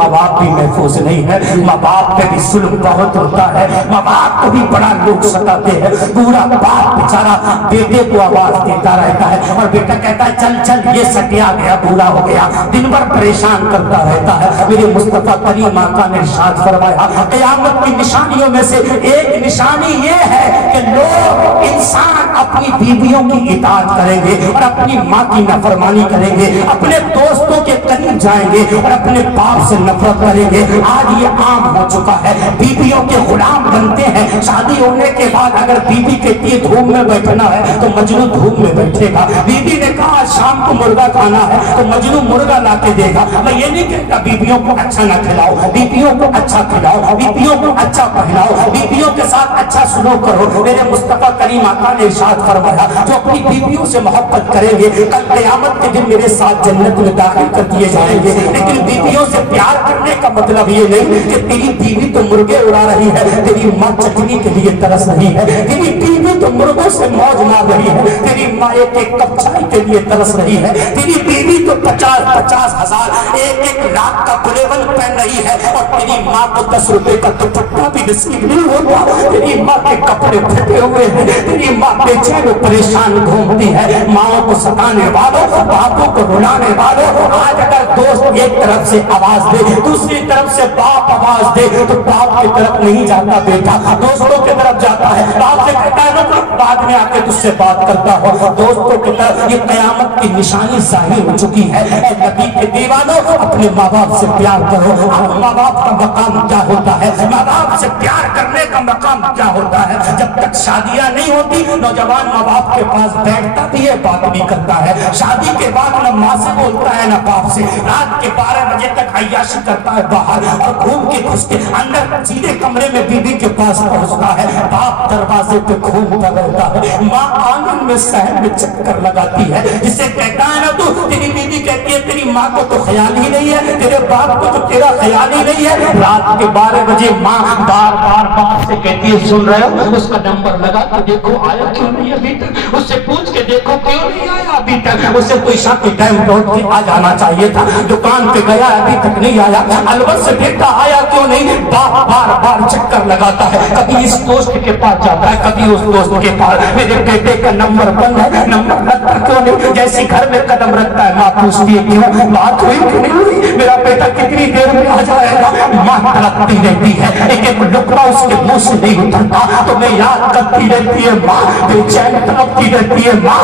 माँ बाप भी महफूज नहीं है, माँ बाप पे भी जुल्म बहुत होता है, माँ बाप को भी बड़ा लोग सताते हैं। पूरा बाप बेचारा बेटे को आवाज देता रहता है और बेटा कहता है चल चल ये सटिया गया, पूरा हो गया, दिन भर परेशान करता रहता है। मेरे मुस्तफा करीम आका ने इरशाद फरमाया क़यामत की निशानियों में से एक निशानी ये है कि लोग इंसान अपनी बीवियों की इताअत करेंगे और अपनी माँ की नाफरमानी करेंगे, अपने दोस्तों के करीब जाएंगे और अपने बाप से नफरत करेंगे। आज ये आम हो चुका है, बीवियों के गुलाम बनते हैं। शादी होने के बाद अगर बीवी के लिए धूम में बैठना है तो मजनू धूम में बैठेगा। बीवी ने कहा शाम को मुर्गा खाना है तो मजनू मुर्गा ला के देगा। मैं ये नहीं कहता बीवियों को अच्छा ना खिलाओ, बीवियों को अच्छा खिलाओ, बीवियों को अच्छा पहनाओ, बीवियों के साथ अच्छा सुलूक करो। मेरे मुस्तफा करीम आका ने इरशाद फरमाया जो अपनी बीवियों से मोहब्बत करेंगे कल क़यामत के दिन मेरे साथ जन्नत में दाखिल कर दिए जाएंगे। लेकिन बीवियों से प्यार करने का मतलब ये नहीं कि तेरी बीवी तो मुर्गे उड़ा रही है, तेरी माँ चटनी के लिए तरस रही है, तेरी बीवी तो मुर्गों से मौज मार रही है, तेरी माँ एक कप चाय के लिए तरस रही है, तेरी बीवी तो 50-50 हजार 1-1 लाख का बुलेवन पहन रही है और तेरी माँ को 10 रुपए का दुपट्टा भी नसीब नहीं होता। तेरी माँ के कपड़े फटे हुए हैं, तेरी माँ बेचैन परेशान घूमती है। माओ को सताने वालों, बापों को रुलाने वालों, आज अगर दोस्त एक तरफ से आवाज दे दूसरी तरफ से बाप आवाज दे तो बाप की तरफ नहीं जाता बेटा, दोस्तों की तरफ जाता है। बाप से कहता है ना बाद में आके तुझसे बात करता हो, दोस्तों की तरफ। ये क़यामत की निशानी जाहिर हो चुकी है। नबी के दीवानों अपने माँ बाप से प्यार करो। माँ बाप का मकाम क्या होता है, माँ बाप से प्यार करने का मकाम क्या होता है। जब तक शादियां नहीं होती नौजवान माँ बाप के पास बैठता भी है, बात भी करता है। शादी के बाद न माँ से बोलता है न बाप से, रात के 12 बजे तक अय्याशी करता है बाहर और घूम के घुस के अंदर सीधे कमरे में बीवी के पास पहुंचता है। बाप दरवाजे पे घूमता रहता है, माँ आंगन में सहन में चक्कर लगाती है। जिसे कहता है ना तू, तेरी बीवी कहती है तेरी माँ को तो ख्याल ही नहीं है, तेरे बाप को तो तेरा ख्याल ही नहीं है। रात के 12 बजे माँ बार बार बाप से कहती है सुन रहे हो, उसका नंबर लगा के देखो आया क्यों नहीं अभी तक, उससे पूछ के देखो क्यों नहीं आया अभी तक। उससे कोई शादी टाइम लौट के आ जाना चाहिए था, दुकान पे गया अभी तक नहीं आया, अलवर से देखता आया क्यों नहीं। बाप बार बार चक्कर लगाता है, कभी इस दोस्त के पास जाता है कभी उस दोस्त के पास। मेरे बेटे का नंबर बंद है, नंबर लगता क्यों नहीं। जैसे घर में कदम रखता है माँ पूछती है क्यों, बात हुई कि नहीं हुई, मेरा बेटा कितनी देर में आ जाएगा। माँ तड़पती रहती है, एक एक लुकड़ा उसके मुंह से नहीं उतरता तो मैं याद करती रहती है माँ, बेचैन तड़पती रहती है माँ,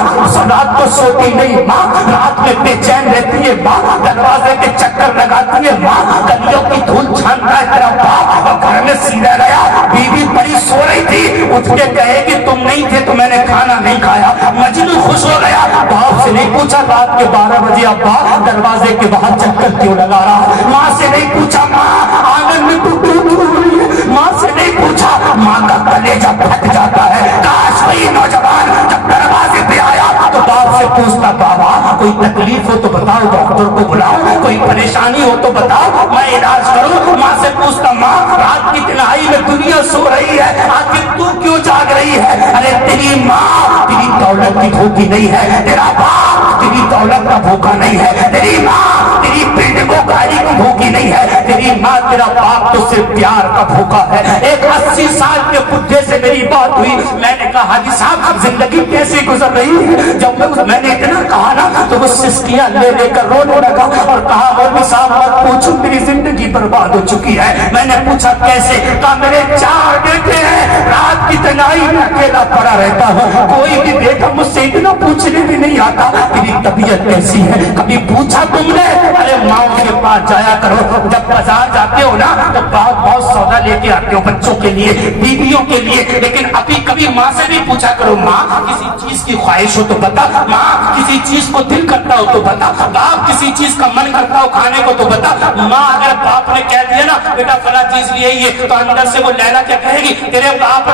रात को सोती नहीं माँ, रात में बेचैन रहती है माँ, दरवाजे के चक्कर लगाती है माँ, गलियों की धूल छानता है तेरा बाप और घर में सीधा गया। बीवी बड़ी सो रही थी, उठ के कहेगी तुम नहीं थे तो मैंने खाना नहीं खाया। मजनू खुश हो गया, बाप से नहीं पूछा रात के 12 बजे अब्बा दरवाजे के बाहर चक्कर क्यों लगा रहा। माँ से नहीं पूछा माँ आंगन में तू क्यों घूम रही है, माँ से नहीं पूछा। माँ का कलेजा फट जाता है। काश वही नौजवान जब दरवाजे पे आया तो बाप से पूछता बाबा कोई तकलीफ हो तो बताओ, डॉक्टर को बुलाओ, कोई परेशानी हो तो बताओ मैं इलाज करूं। माँ से पूछता माँ रात की तन्हाई में दुनिया सो रही है, आखिर तू क्यों जाग रही है। अरे तेरी माँ तेरी दौलत की भूखी नहीं है, तेरा बाप तेरी दौलत का भूखा नहीं है, तेरी माँ तेरी बिल्डिंगों गाड़ी की भूखी नहीं है, तेरी माँ तेरा बाप तो सिर्फ प्यार का भूखा है। एक 80 साल के बुढ़े से मेरी बात हुई, मैंने कहा हाजी साहब जिंदगी कैसे गुजर रही है। जब मैंने इतना कहा ना तो वो सिस्कियां ले लेकर रोने लगा और कहा मौलवी साहब मत पूछो मेरी जिंदगी बर्बाद हो चुकी है। मैंने पूछा कैसे, कहा मेरे 4 बेटे हैं, रात की तन्हाई में अकेला पड़ा रहता हूँ, कोई भी बेटा मुझसे इतना पूछने भी नहीं आता तेरी तबीयत कैसी है, कभी पूछा तुमने। अरे माँ के पास जाया करो, जब बाजार जाते हो ना तो बहुत सौदा लेके आते हो बच्चों के लिए बीवियों के लिए, लेकिन अभी कभी माँ से भी पूछा करो माँ किसी चीज की ख्वाहिश हो तो बता, माँ किसी चीज को दिल करता हो तो बता, बाप किसी चीज का मन करता हो खाने को तो बता। माँ अगर बाप ने कह दिया ना बेटा फला चीज लिए ही है तो अंदर से वो लैला क्या कहेगी, तेरे बाप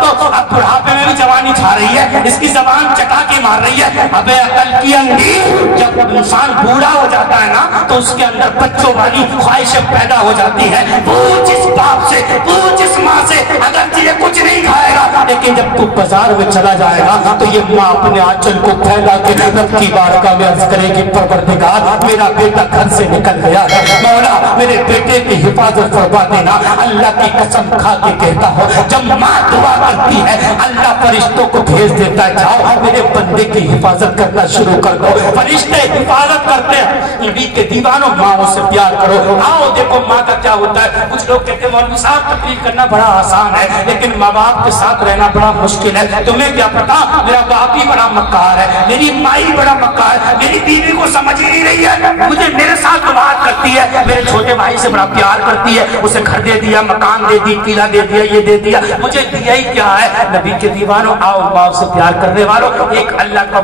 तो अब बुढ़ापे में भी जवानी छा रही है, इसकी जबान चटा के मार रही है। अबे अकल की अंधी, जब इंसान बूढ़ा हो जाता है ना तो उसके अंदर बच्चों वाली ख्वाहिशें पैदा हो जाती है। पूछ इस बाप से, पूछ इस माँ से, अगर तुझे कुछ नहीं खाएगा लेकिन के जब तू बाजार में चला जाएगा तो ये माँ अपने आंचल को फैला के रब की बारगाह में अर्ज करेगी, परवरदिगार मेरा बेटा घर से निकल गया है, मौला मेरे बेटे की हिफाजत फरमा देना। अल्लाह की कसम खा के कहता हूँ, जब माँ दुआ करती है अल्लाह फरिश्तों को भेज देता है, जाओ मेरे बंदे की हिफाजत करना शुरू कर दो। फरिश्ते हिफाजत करते हैं। नबी के दीवानों, माँ से प्यार करो। आओ देखो माँ का क्या होता है। कुछ लोग कहते हैं मौलवी साहब तकलीफ करना बड़ा आसान है, लेकिन माँ बाप के साथ रहना बड़ा मुश्किल है। तुम्हें क्या पता, मेरा बाप ही बड़ा मक्कार है, मेरी माँ ही बड़ा मक्कार है, मेरी बीवी को समझ ही नहीं रही है, मुझे मेरे साथ बात करती है, मेरे छोटे भाई से बड़ा प्यार करती है, उसे घर दे दिया, मकान दे दी, किला दे दिया, ये दे दिया, मुझे दिया ही क्या है। नबी के दीवानों, आओ माँ से प्यार करने वालों, एक अल्लाह का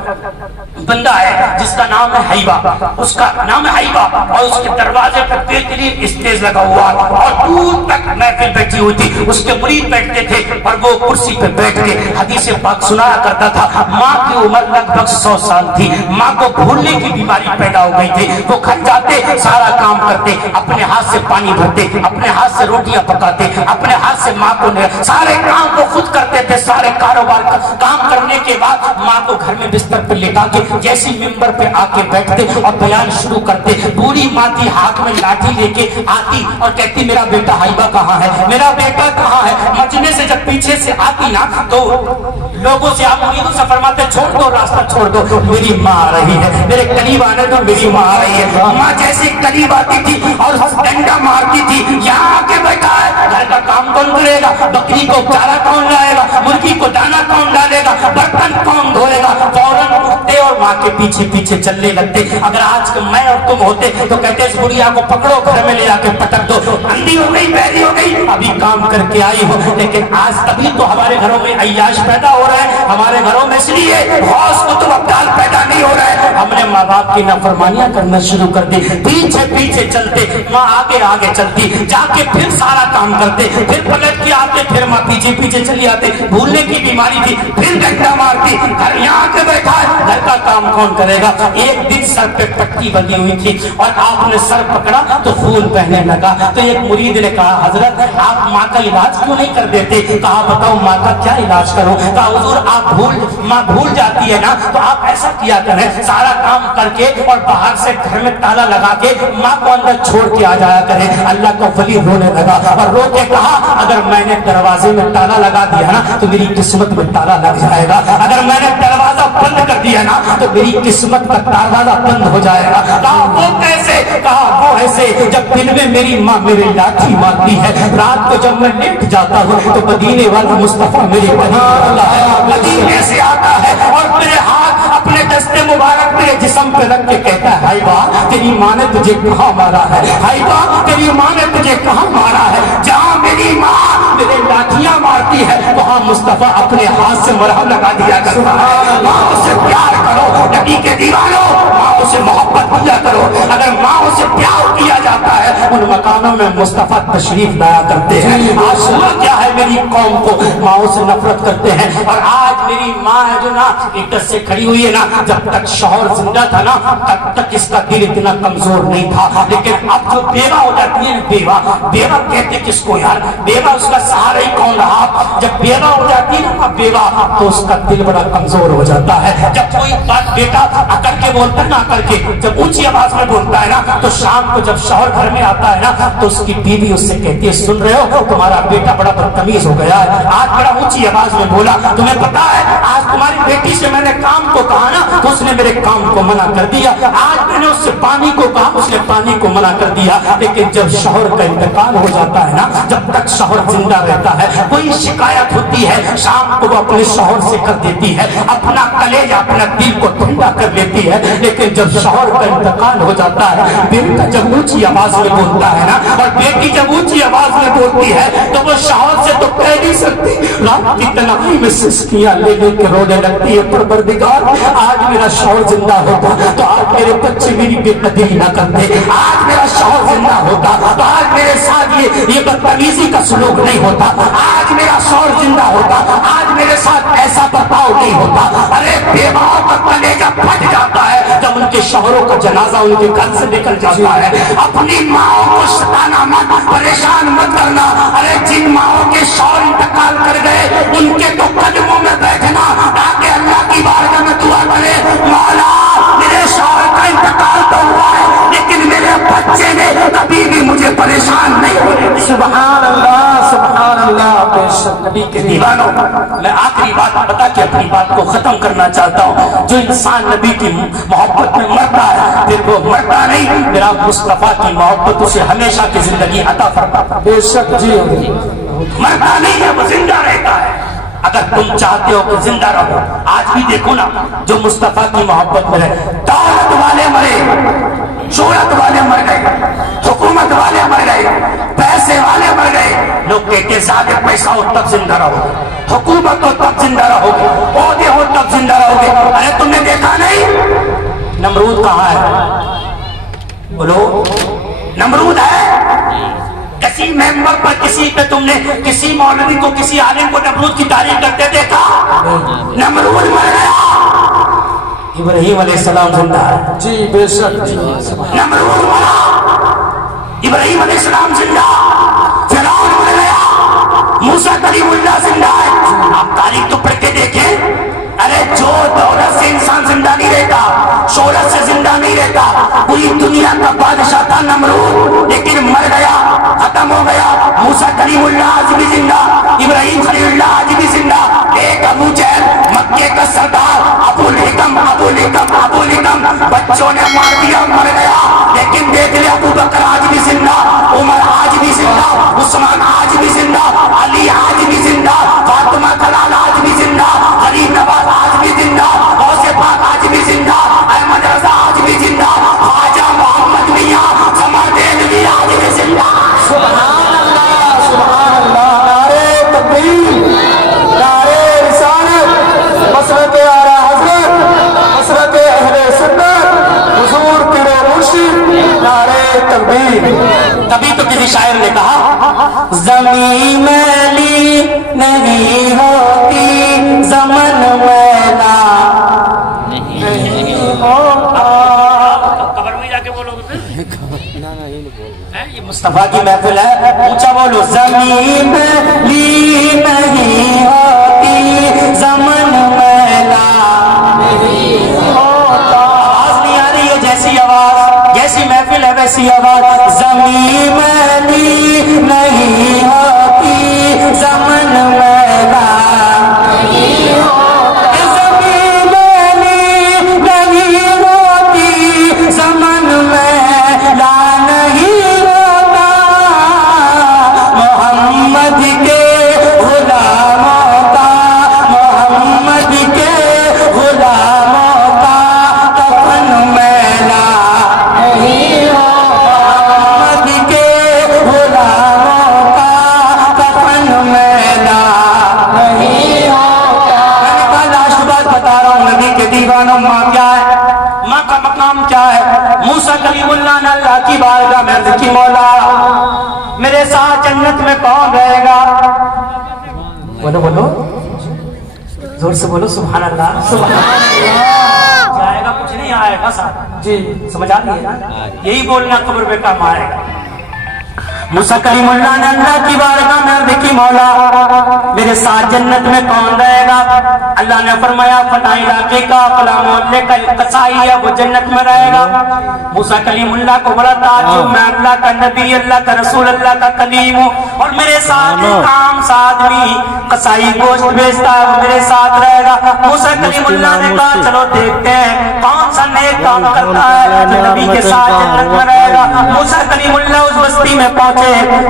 बंदा है जिसका नाम है हैबा, उसका नाम है हैबा, और उसके दरवाजे पर बेहतरीन स्टेज लगा हुआ और दूर तक महफिल बैठी हुई थी। उसके मुरीद बैठते थे और वो कुर्सी पे बैठ के हदीस पाक सुनाया करता था। माँ की उम्र लगभग 100 साल थी। माँ को भूलने की बीमारी पैदा हो गई थी। वो घर जाते, सारा काम करते, अपने हाथ से पानी भरते, अपने हाथ से रोटियां पकाते, अपने हाथ से माँ को सारे काम को खुद करते थे। सारे कारोबार का काम करने के बाद माँ को घर में बिस्तर पर लेटा के जैसी मिंबर पे आके बैठते और बयान शुरू करते, पूरी माती हाथ में लाठी लेके आती और कहती मेरा बेटा हैबा कहाँ है, मेरा बेटा कहाँ है। मजमे से जब पीछे से आती ना तो लोगों से, आप मुरीदों से फरमाते छोड़ दो, रास्ता छोड़ दो, मेरी माँ आ रही है, मेरे करीब आने दो, मेरी माँ आ रही है। माँ जैसे करीब आती थी और डंडा मारती थी, यहाँ आके बैठा है, घर का काम कौन करेगा, बकरी को चारा कौन लाएगा, मुर्गी को दाना कौन डालेगा, बर्तन कौन धोएगा। फौरन उठते और माँ के पीछे पीछे चलने लगते। अगर आज के मैं और तुम होते तो कहते इस बुढ़िया को पकड़ो, घर में ले जाके पटक दो, अंधी हो गई, बहरी हो गई, अभी काम करके आई हो। लेकिन आज तभी तो हमारे घरों में अय्याश पैदा हो रहे हैं, हमारे घरों में इसलिए हौस कुतुब अब्दाल पैदा नहीं हो रहे हैं। हमने माँ बाप की नाफरमानियां करना शुरू कर दी, पीछे पीछे चलते, माँ आगे आगे चलती, जाके फिर सारा काम करते, फिर पलट के आते, फिर माँ पीछे पीछे चली आते। भूलने की बीमारी थी, फिर डंडा मारती, घर यहाँ के बैठा है, घर का काम कौन करेगा। एक दिन सर पे पट्टी बंधी हुई थी और आपने सर पकड़ा तो खून बहने लगा। तो एक मुरीद ने कहा हजरत आप माँ का इलाज क्यों नहीं कर देते। कहा बताओ माँ का क्या इलाज करूं। कहा हुजूर आप माँ भूल जाती है ना, तो आप ऐसा किया करें, सारा काम करके और बाहर से घर में ताला लगा के माँ को अंदर छोड़ के आ जाया करें। अल्लाह का वली रोने लगा और रो के कहा अगर मैंने दरवाजे में ताला लगा दिया ना तो मेरी किस्मत में ताला लग जाएगा, अगर मैंने दरवाजा बंद कर दिया ना तो मेरी किस्मत का दरवाजा बंद हो जाएगा। कहा वो कैसे। कहा वो ऐसे जब दिन में मेरी माँ मेरी लाठी मारती है, रात को जब मैं लेट जाता हूँ तो मदीने वाला मुस्तफा मेरे मदीने से आता है और मेरे हाथ अपने दस्ते मुबारक मेरे जिस्म पे रख के कहता है हैबा तेरी माँ ने तुझे कहाँ मारा है, हैबा तेरी माँ ने तुझे कहाँ मारा है। जहाँ मेरी माँ मेरे लाठियां मारती है वहाँ मुस्तफा अपने हाथ से मरहम लगा दिया करता है। माँ से प्यार करो, नबी के दीवानों, माँ से मोहब्बत किया करो। अगर माँ से प्यार किया जाता है उन मकानों में मुस्तफा तशरीफ लाया करते हैं। आज हुआ क्या है, मेरी कौम को माँ से नफरत करते हैं। और आज मेरी माँ है जो ना इज्जत से खड़ी हुई है ना, जब तक शौहर जिंदा था ना तब तक इसका दिल इतना कमजोर नहीं था। लेकिन अब जो बेवा हो जाती है, बेवा बेवा कहते किसको यार, बेवा उसका सहारा ही कौन रहा। जब बेवा हो जाती है ना बेवा तो उसका दिल बड़ा कमजोर हो जाता है। जब कोई बात बेटा अकड़ के बोलता है ना, अकड़ के जब ऊंची आवाज में बोलता है ना तो शाम को जब शौहर घर में आता है ना तो उसकी बीवी उससे कहती है सुन रहे हो तुम्हारा बेटा बड़ा बदतमीज हो गया है, आज बड़ा ऊंची आवाज में बोला, तुम्हें पता है आज तुम्हारी बेटी से मैंने काम को कहा ना तो उसने मेरे काम को मना कर दिया, आज मैंने उससे पानी को कहा उसने पानी को मना कर दिया। लेकिन जब शौहर का इंतकाल हो जाता है ना, जब तक शौहर जिंदा रहता है कोई शिकायत होती है शाम को वो अपने शौहर से कर देती है, अपना कलेजा अपना दिल को ठंडा कर लेती है। लेकिन जब शौहर का इंतकाल हो जाता है, बेटा जब ऊंची आवाज में बोलता है ना और बेटी जब ऊंची आवाज में बोलती है तो वो शौहर से तो कह नहीं सकती, रात की तन्हाई में सिसकियां ले लेके रोने लगती है, परवरदिगार आज मेरा शौहर जिंदा होता तो आज मेरे बच्चे मेरी बेकदरी ना करते, आज मेरा शौहर जिंदा होता तो आज मेरे साथ ये बदतमीजी का सलूक नहीं होता, आज मेरा शौहर जिंदा होता आज मेरे साथ ऐसा बर्ताव नहीं होता। अरे बेवाओं का कलेजा फट जाता है जब उनके शौहरों का जनाजा उनके घर से निकल जाता है। अपनी माओ को सताना مت، پریشان مت کرنا. ارے جن ماؤں کے شوہر انتقال کر گئے ان کے تو قدموں میں بیٹھنا تاکہ اللہ کی بارگاہ میں دعا کرے, مولا میرے شوہر کا انتقال تو ہوا ہے لیکن میرے بچے نے کبھی بھی مجھے پریشان نہیں ہونے. سبحان اللہ سبحان اللہ. بے شک نبی کے دیوانوں, میں آخری بات بتا کے اپنی بات کو ختم کرنا چاہتا ہوں. جو انسان نبی کی محبت میں مرتا ہے پھر وہ مرتا نہیں, میرا مصطفیٰ کی محبت اسے ہمیشہ کی زندگی عطا فرماتا. بے شک جی مرتا نہیں ہے, وہ زندہ رہتا ہے. اگر تم چاہتے ہو کہ زندہ رہو, آج بھی دیکھو نا جو مصطفیٰ کی محبت میں رہے, دولت والے مرے, شہرت والے مر گئے, حکومت والے مر گئے, پیسے والے مر گئے. لوگ کہتے زیادہ پیسہ ہو تب زندہ رہو, حکومت ہو تب زندہ رہو گے, عہدے ہو تب زندہ رہو گے. ارے تم نے دیکھا نہیں نمرود کہاں ہے؟ بولو, نمرود ہے. کسی ممبر پر کسی پہ تم نے کسی مولوی کو کسی عالم کو نمرود کی تعریف کرتے دیکھا؟ نمرود مر گیا, ابراہیم علیہ السلام زندہ ہے. جی بے شک جی. نمرود مرا, ابراہیم علیہ السلام زندہ, فرعون مر گیا, موسیٰ کلیم اللہ زندہ ہے. آپ تاریخ تو پڑھ کے دیکھیں. ارے جو دولت سے انسان زندہ نہیں رہتا, شہرت سے زندہ نہیں رہتا. پوری دنیا کا بادشاہ تھا نمرود لیکن مر گیا, ختم ہو گیا. موسیٰ کلیم اللہ آج بھی زندہ, ابراہیم خلیل اللہ آج بھی زندہ. ایک ابو جہل مکے کا سردار ابو لہب بچوں نے مار دیا, مر گیا. لیکن دیکھ لے ابو بکر آج بھی زندہ, عمر آج بھی زندہ, عثمان آج بھی زندہ, علی آج بھی زندہ, فاطمہ کلال آج بھی زندہ, غریب نواز آج بھی زندہ, غوث پاک آج بھی زندہ, احمد رضا آج بھی زندہ, خواجہ محمد میاں سمردین بھی آج بھی زندہ. سبحان اللہ سبحان اللہ. نعرے تکبیر, نعرے رسالت, مسلک اعلیٰ حضرت, مسلک اہل سنت, حضور پیر و مرشد, نعرے تکبیر. تبھی تو کسی شاعر نے کہا زمین میلی نہیں ہوتی, زمن میلا نہیں ہوتا. قبر میں جا کے بولو یہ مصطفیٰ کی محفل ہے, اونچا بولو. زمین میلی نہیں ہوتی, زمن میلا نہیں ہوتا. آواز نہیں آ رہی ہے, جیسی آواز جیسی محفل ہے ویسی آواز. زمین میلی نہیں ہوتی, زمن میلا نہیں ہوتا. زمین میلی نہیں ہوتی, زمن میلا نہیں ہوتا. محمد کے غلاموں کا, محمد کے غلاموں کا کفن میلا نہیں ہوتا. محمد کے غلاموں کا کفن میلا نہیں ہوتا. میں نے کہا لاش بات بتا رہا ہوں نبی کے دیوانوں, ماں کیا ہے, ماں کا مقام کیا ہے. موسیٰ کلیم اللہ نے اللہ کی بارگاہ میں عرض کی, مولا میرے ساتھ جنت میں کون رہے گا؟ بولو بولو زور سے بولو, سبحان اللہ سبحان اللہ. جائے گا کچھ نہیں آئے گا ساتھ, جی سمجھا دیے, یہی بولنا قبر میں کام آئے گا. موسیٰ کلیم اللہ نے اللہ کی بارگاہ میں عرض کی, مولا میرے ساتھ جنت میں کون رہے گا؟ اللہ نے فرمایا فلاں علاقے کا فلاں محلے کا قصائی ہے, وہ جنت میں رہے گا. موسیٰ کلیم اللہ کو بڑا تعجب, میں اللہ کا نبی, اللہ کا رسول, اللہ کا کلیم ہوں اور میرے ساتھ ایک عام سا آدمی قصائی گوشت بیچتا ہے, وہ میرے ساتھ رہے گا. موسیٰ کلیم اللہ نے کہا چلو دیکھتے ہیں کون سا نیک کام کرتا ہے جو نبی کے ساتھ جنت میں رہے گا. موسیٰ کلیم اللہ اس بستی میں پہنچے,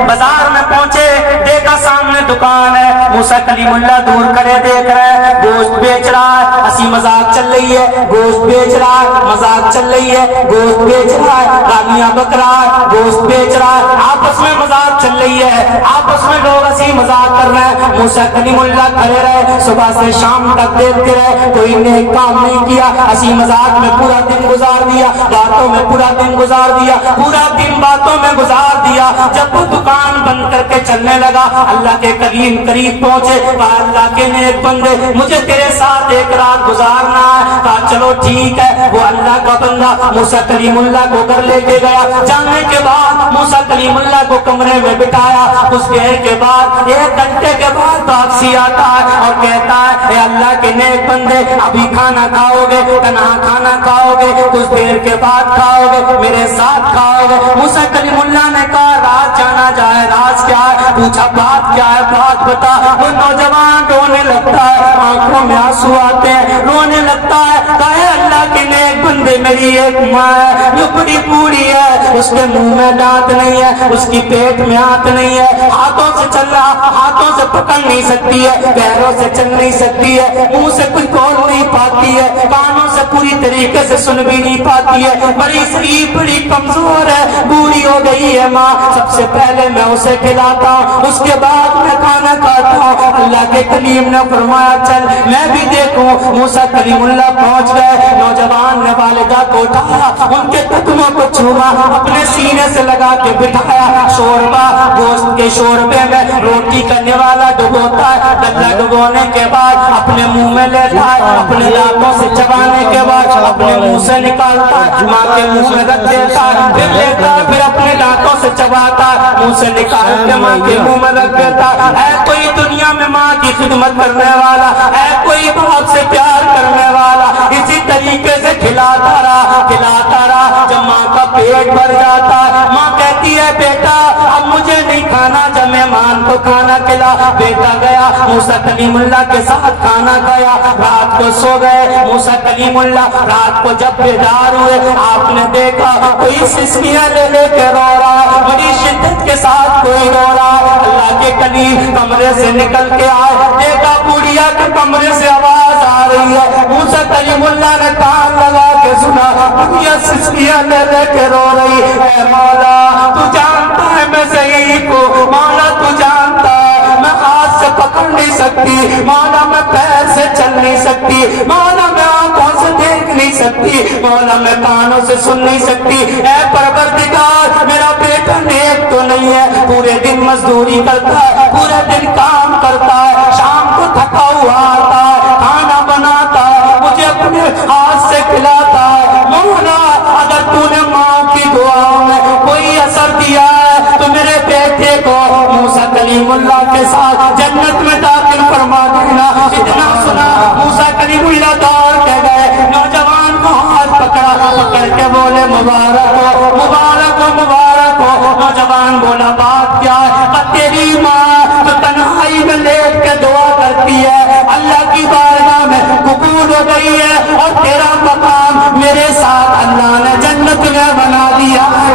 بازار میں پہنچے, دیکھا سامنے دکان ہے. موسیٰ کلیم اللہ دور کرے دیکھ رہے, گوشت بیچ رہا ہے, ہنسی مذاق چل رہی ہے, گوشت بیچ رہا ہے, مذاق چل رہی ہے, گوشت بیچ رہا ہے, گالیاں بک رہا ہے, گوشت بیچ رہا ہے, آپس میں مذاق چل رہی ہے, آپس میں لوگ ہنسی مذاق کر رہے ہیں. موسیٰ کلیم اللہ کھڑے رہے, صبح سے شام تک دیکھتے رہے, کوئی نیک کام نہیں کیا, ہنسی مذاق میں پورا دن گزار دیا, باتوں میں پورا دن گزار دیا, پورا دن باتوں میں گزار دیا. جب وہ دکان بند کر کے چلنے لگا. اللہ کے کریم قریب پہنچے. کہا اللہ کے نیک بندے مجھے تیرے ساتھ ایک رات گزارنا ہے. کہا چلو ٹھیک ہے. وہ اللہ کا بندہ موسیٰ کلیم اللہ کو گھر لے کے گیا. جانے کے بعد موسیٰ کلیم اللہ کو کمرے میں بٹھایا. اس دیر کے بعد 1 گھنٹے کے بعد واپسی آتا ہے اور کہتا ہے اے اللہ کے نیک بندے ابھی کھانا کھاؤ گے؟ تنہا کھانا کھاؤ گے؟ کچھ دیر کے بعد کھاؤ گے؟ میرے ساتھ کھاؤ گے؟ موسیٰ کلیم اللہ نے کہا راز جانا جائے. راز کیا ہے؟ پوچھا بات کیا ہے؟ بات بتا. وہ نوجوان رونے لگتا ہے, آنکھوں میں آنسو آتے ہیں, رونے لگتا ہے. کہے اللہ کے نیک بندے میری ایک ماں ہے جو بڑی بوڑھی ہے, اس کے منہ میں دانت نہیں ہے, اس کی پیٹ میں ہاتھ نہیں ہے, ہاتھوں سے چل رہا, ہاتھوں سے پکڑ نہیں سکتی ہے, پیروں سے چل نہیں سکتی ہے, منہ سے کچھ بول نہیں پاتی ہے, کانوں سے پوری طریقے سے سن بھی نہیں پاتی ہے, بڑی ضعیف بڑی کمزور ہے, بوڑھی ہو گئی ہے ماں. سب سے پہلے میں اسے کھلاتا ہوں, اس کے بعد میں کھانا کھاتا ہوں. اللہ کے کلیم نے فرمایا چل میں بھی دیکھوں. موسیٰ کلیم اللہ پہنچ گئے. نوجوان نے والدہ کو اٹھایا, ان کے قدموں کو چھوما, اپنے سینے سے لگا کے بٹھایا. شوربہ گوشت کے شوربے میں روٹی کرنے والا ڈبوتا ہے, ڈبلا ڈبونے کے بعد اپنے منہ میں لیتا ہے, اپنے دانتوں سے چبانے کے بعد اپنے منہ سے نکالتا ہے, ماں کے منہ میں رکھ دیتا ہے, پھر لیتا ہے, پھر اپنے دانتوں سے چباتا ہے, منہ سے نکال کے ماں کے منہ میں رکھ دیتا ہے. اے کوئی دنیا میں ماں کی خدمت کرنے والا, اے کوئی باپ سے پیار کرنے والا, اسی طریقے سے کھلاتا رہا کھلاتا رہا. جب ماں کا پیٹ بھر جاتا ہے, ماں کہتی ہے بیٹا اب مجھے نہیں کھانا, جب مہمان کو کھانا کھلا. بیٹا گیا موسیٰ کلیم اللہ کے ساتھ کھانا کھایا, رات کو سو گئے. موسیٰ کلیم اللہ رات کو جب بیدار ہوئے, آپ نے دیکھا کوئی سسکیاں لے لے کے رو رہا ہے, بڑی شدت کے ساتھ کوئی رو رہا ہے. اللہ کے کلیم کمرے سے نکل کے آئے, دیکھا بوڑھیا کے کمرے سے آواز آ رہی ہے. موسیٰ کلیم اللہ نے کان لگا کے سنا, بوڑھیا سسکیاں لے لے کے رو رہی. اے مولا تو جانتا ہے میں ضعیف ہوں, مولا تو جانتا ہے میں ہاتھ سے پکڑ نہیں سکتی, مولا میں پیر سے چل نہیں سکتی, مولا میں آنکھوں سے دیکھ نہیں سکتی, مولا میں کانوں سے سن نہیں سکتی. اے پروردگار میرا بیٹا نیک تو نہیں ہے, پورے دن مزدوری کرتا ہے, پورے دن کام کرتا ہے, شام کو تھکا ہوا آتا ہے, کھانا بناتا ہے, مجھے اپنے ہاتھ سے کھلاتا ہے. مولا اگر تو نے ماں کی دعاؤں میں کوئی اثر دیا ہے تو میرے بیٹے کو موسیٰ کلیم اللہ کے ساتھ جنت میں داخل فرما دینا. اتنا سنا موسیٰ کلیم اللہ دور کے گئے, نوجوان کو ہاتھ پکڑا, پکڑ کے بولے مبارک ہو مبارک ہو مبارک ہو. نوجوان بولا بات کیا ہے؟ تیری ماں جو تنہائی میں لیٹ کے دعا کرتی ہے اللہ کی بارگاہ میں قبول ہو گئی ہے, اور تیرا مقام میرے ساتھ اللہ نے جنت میں بنا دیا ہے.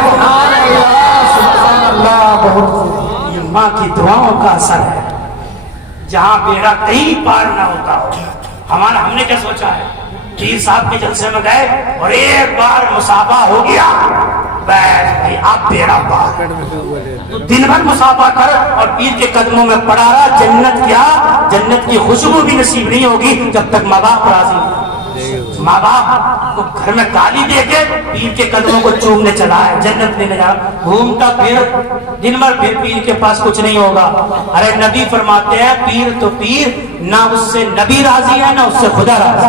یہ ماں کی دعاؤں کا اثر ہے. جہاں بیڑا کہیں پار نہ ہوتا ہو, ہم نے کیا سوچا ہے, پیر صاحب کے جلسے میں گئے اور ایک بار مصافحہ ہو گیا, بس بھائی آپ بیڑا پار, تو دن بھر مصافحہ کر اور پیر کے قدموں میں پڑا رہا. جنت کیا, جنت کی خوشبو بھی نصیب نہیں ہوگی جب تک ماں باپ راضی ہو. ماں باپ کو گھر میں گالی دے کے پیر کے قدموں کو چومنے چلا ہے, جنت لینے جا گھومتا پھر دن بھر, پھر پیر کے پاس کچھ نہیں ہوگا. ارے نبی فرماتے ہیں پیر تو پیر, نہ اس سے نبی راضی ہے نہ اس سے خدا راضی.